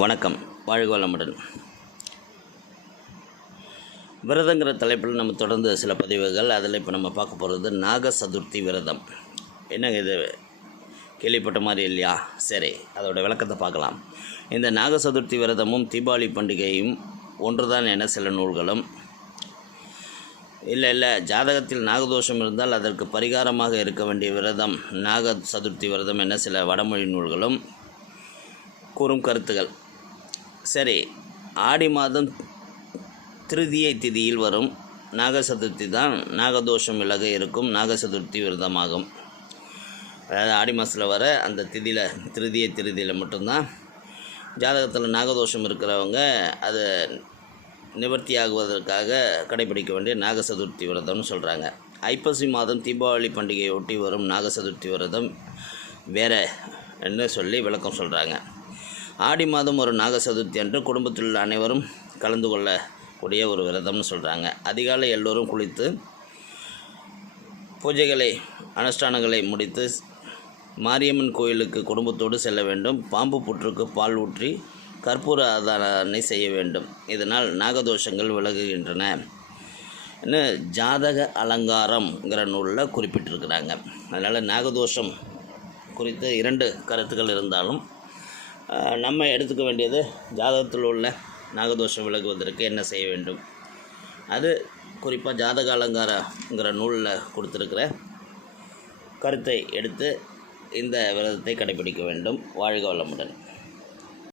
வணக்கம். வாழ்க வளமுடன். விரதங்கிற தலைப்பில் நம்ம தொடர்ந்து சில பதிவுகள். அதில் இப்போ நம்ம பார்க்க போகிறது நாக சதுர்த்தி விரதம். என்னங்க இது? கேள்விப்பட்ட மாதிரி இல்லையா? சரி அதோட விளக்கத்தை பார்க்கலாம். இந்த நாக சதுர்த்தி விரதமும் தீபாவளி பண்டிகையும் ஒன்றுதான் என சில நூல்களும். இல்லை இல்லை ஜாதகத்தில் நாகதோஷம் இருந்தால் அதற்கு பரிகாரமாக இருக்க வேண்டிய விரதம் நாக சதுர்த்தி விரதம் என சில வடமொழி நூல்களும் கூறும் கருத்துகள். சரி ஆடி மாதம் திருதியை திதியில் வரும் நாக சதுர்த்தி தான் நாகதோஷம் விலக இருக்கும் நாக சதுர்த்தி விரதமாகும். அதாவது ஆடி மாதத்தில் வர அந்த திதியில் திருதியை திருதியில் மட்டும்தான் ஜாதகத்தில் நாகதோஷம் இருக்கிறவங்க அதை நிவர்த்தி ஆகுவதற்காக கடைபிடிக்க வேண்டிய நாக சதுர்த்தி விரதம்னு சொல்கிறாங்க ஐப்பசி மாதம் தீபாவளி பண்டிகையை ஒட்டி வரும் நாக சதுர்த்தி விரதம் வேறு என்று சொல்லி விளக்கம் சொல்கிறாங்க ஆடி மாதம் ஒரு நாக சதுர்த்தி அன்று குடும்பத்தில் உள்ள அனைவரும் கலந்து கொள்ளக்கூடிய ஒரு விரதம்னு சொல்கிறாங்க அதிகாலை எல்லோரும் குளித்து பூஜைகளை அனுஷ்டானங்களை முடித்து மாரியம்மன் கோயிலுக்கு குடும்பத்தோடு செல்ல வேண்டும். பாம்பு புற்றுக்கு பால் ஊற்றி கற்பூர ஆதாரணை செய்ய வேண்டும். இதனால் நாகதோஷங்கள் விலகுகின்றன. ஜாதக அலங்காரம்ங்கிற நூலில் குறிப்பிட்டிருக்கிறாங்க. அதனால் நாகதோஷம் குறித்து இரண்டு கருத்துக்கள் இருந்தாலும் நம்ம எடுத்துக்க வேண்டியது ஜாதகத்தில் உள்ள நாகதோஷம் விலகுவதற்கு என்ன செய்ய வேண்டும்? அது குறிப்பாக ஜாதக அலங்காரங்கிற நூலில் கொடுத்துருக்கிற கருத்தை எடுத்து இந்த விரதத்தை கடைபிடிக்க வேண்டும். வாழ்க வளமுடன்.